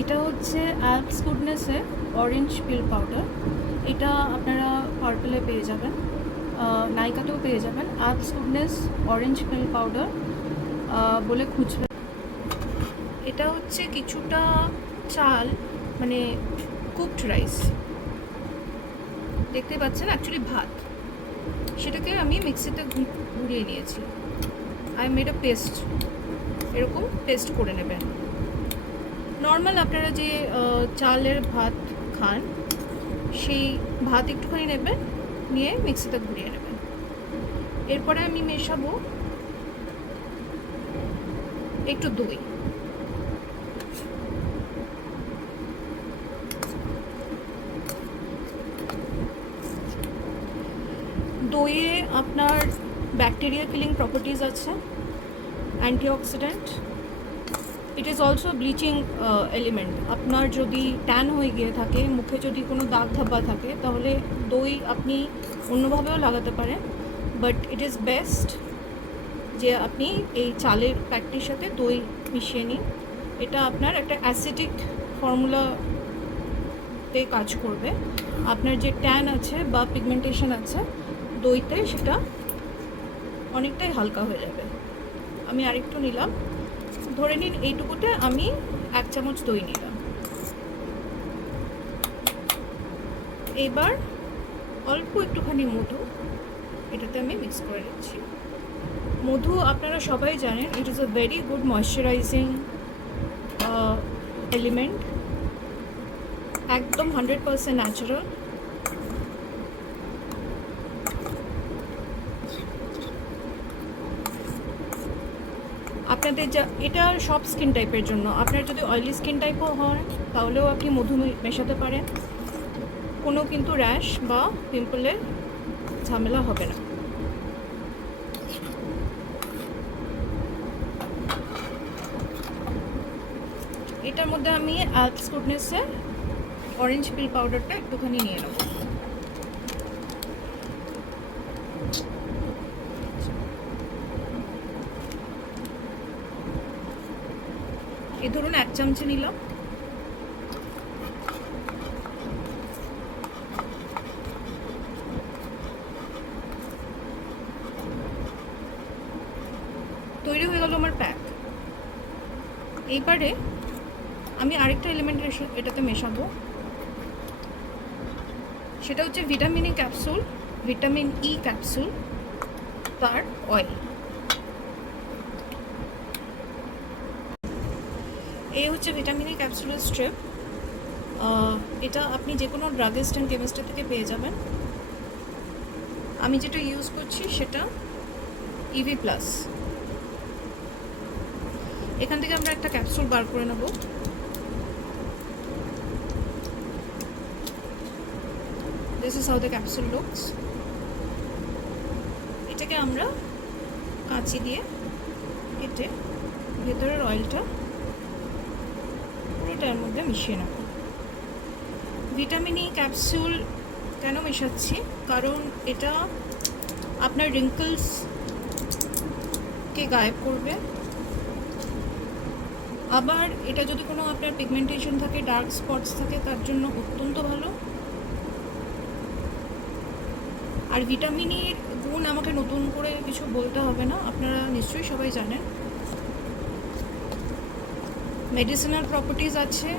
এটা হচ্ছে Alps গুডনেসের orange পিল powder. এটা আপনারা পার্পলে পেয়ে যাবেন, নাইকাতেও পেয়ে যাবেন। অ্যালপস গুডনেস অরেঞ্জ পিল পাউডার বলে খুঁজবেন। এটা হচ্ছে কিছুটা চাল, মানে কুকড রাইস, দেখতে পাচ্ছেন অ্যাকচুয়ালি ভাত, সেটাকে আমি মিক্সিতে ঘুরিয়ে নিয়েছি। আই মেড আ পেস্ট, এরকম পেস্ট করে নেবেন। নর্মাল আপনারা যে চালের ভাত খান সেই ভাত একটুখানি নেবেন, নিয়ে মিক্সিতে ঘুরিয়ে নেবেন। এরপরে আমি মেশাবো একটু দই। দইয়ে আপনার ব্যাকটেরিয়া কিলিং প্রপার্টিজ আছে, antioxidant. It is also bleaching element. আপনার যদি ট্যান হয়ে গিয়ে থাকে, মুখে যদি কোনো দাগ ধাব্বা থাকে, তাহলে দই আপনি অন্যভাবেও লাগাতে পারেন, বাট ইট ইজ বেস্ট যে আপনি এই চালের প্যাকটির সাথে দই মিশিয়ে নিন। এটা আপনার একটা অ্যাসিডিক ফর্মুলাতে কাজ করবে। আপনার যে ট্যান আছে বা পিগমেন্টেশন আছে দইতে, সেটা অনেকটাই হালকা হয়ে যাবে। আমি আরেকটু নিলাম, ধরে নিন এইটুকুতে আমি 1 চামচ দই নিলাম। এবার অল্প একটুখানি মধু এটাতে আমি মিক্স করে নিচ্ছি। মধু আপনারা সবাই জানেন, it is a very good moisturising element, একদম 100% ন্যাচারাল। আপনাদের যা, এটা সব স্কিন টাইপের জন্য। আপনার যদি অয়েলি স্কিন টাইপও হয় তাহলেও আপনি মধু মেশাতে পারেন, কোনো কিন্তু র্যাশ বা পিম্পলের ঝামেলা হবে না। এটার মধ্যে আমি অ্যালপস গুডনেসের অরেঞ্জ পিল পাউডারটা একটুখানি নিয়ে নেব। এই ধরুন 1 চামচে নিলাম। তৈরি হয়ে গেল আমার প্যাক। এইবারে আমি আরেকটা এলিমেন্ট এটাতে মেশাবো, সেটা হচ্ছে vitamin E capsule, vitamin E capsule, তার অয়েল। এই হচ্ছে ভিটামিন ই ক্যাপসুলের স্ট্রিপ। এটা আপনি যে কোনো ড্রাগিস্ট অ্যান্ড কেমিস্ট্রি থেকে পেয়ে যাবেন। আমি যেটা ইউজ করছি সেটা ইভি প্লাস। এখান থেকে আমরা একটা ক্যাপসুল বার করে নেব। This is how the capsule looks. এটাকে আমরা কাঁচি দিয়ে কেটে ভেতরের অয়েলটা পুরোটার মধ্যে মিশিয়ে নেব। ভিটামিন ই ক্যাপসুল কেন মেশাচ্ছি? কারণ এটা আপনার রিঙ্কলসকে গায়েব করবে। আবার এটা যদি কোনো আপনার পিগমেন্টেশন থাকে, ডার্ক স্পটস থাকে, তার জন্য অত্যন্ত ভালো। আর ভিটামিন ইর গুণ আমাকে নতুন করে কিছু বলতে হবে না, আপনারা নিশ্চয়ই সবাই জানেন। মেডিসিনাল প্রপার্টিজ আছে,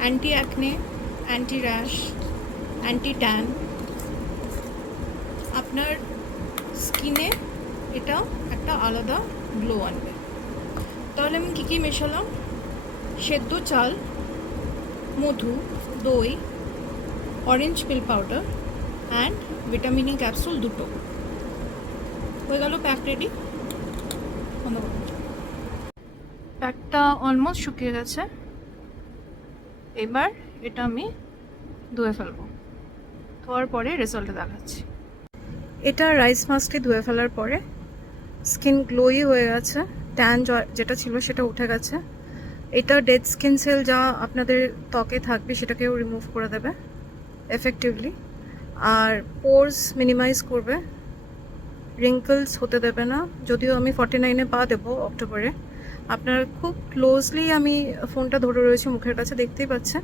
anti acne, anti rash, anti tan. আপনার স্কিনে এটা একটা আলাদা গ্লো আনবে। তাহলে আমি কী কী মেশালাম? সেদ্ধ চাল, মধু, দই, orange pin powder and vitamin E capsule দুটো। হয়ে গেল প্যাক রেডি। প্যাকটা অলমোস্ট শুকিয়ে গেছে। এবার এটা আমি ধুয়ে ফেলবো। ধোয়ার পরে রেজাল্টটা দেখাচ্ছি। এটা রাইস মাস্কে ধুয়ে ফেলার পরে স্কিন গ্লোই হয়ে গেছে, ট্যান যেটা ছিল সেটা উঠে গেছে। এটা ডেড স্কিন সেল যা আপনাদের ত্বকে থাকবে সেটাকেও রিমুভ করে দেবে এফেক্টিভলি, আর পোরস মিনিমাইজ করবে, রিঙ্কলস হতে দেবে না। যদিও আমি 49-এ পা দেবো অক্টোবরে, আপনার খুব ক্লোজলি আমি ফোনটা ধরে রয়েছে মুখের কাছে, দেখতেই পাচ্ছেন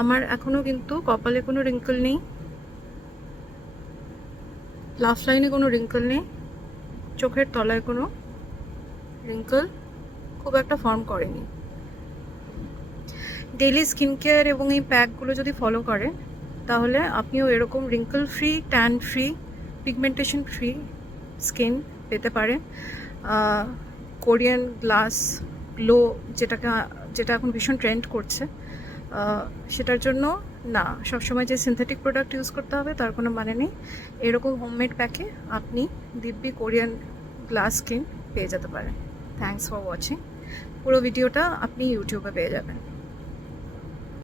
আমার এখনও কিন্তু কপালে কোনো রিঙ্কল নেই, লাফ লাইনে কোনো রিঙ্কল নেই, চোখের তলায় কোনো রিঙ্কল খুব একটা ফর্ম করেনি। ডেইলি স্কিন কেয়ার এবং এই প্যাকগুলো যদি ফলো করেন তাহলে আপনিও এরকম wrinkle free, tan free, pigmentation free skin পেতে পারেন। কোরিয়ান গ্লাস গ্লো যেটা এখন ভীষণ ট্রেন্ড করছে, সেটার জন্য না সবসময় যে সিনথেটিক প্রোডাক্ট ইউজ করতে হবে তার কোনো মানে নেই। এরকম হোমমেড প্যাকে আপনি দিব্যি কোরিয়ান গ্লাস স্কিন পেয়ে যেতে পারেন। Thanks for watching. পুরো ভিডিওটা আপনি ইউটিউবে পেয়ে যাবেন।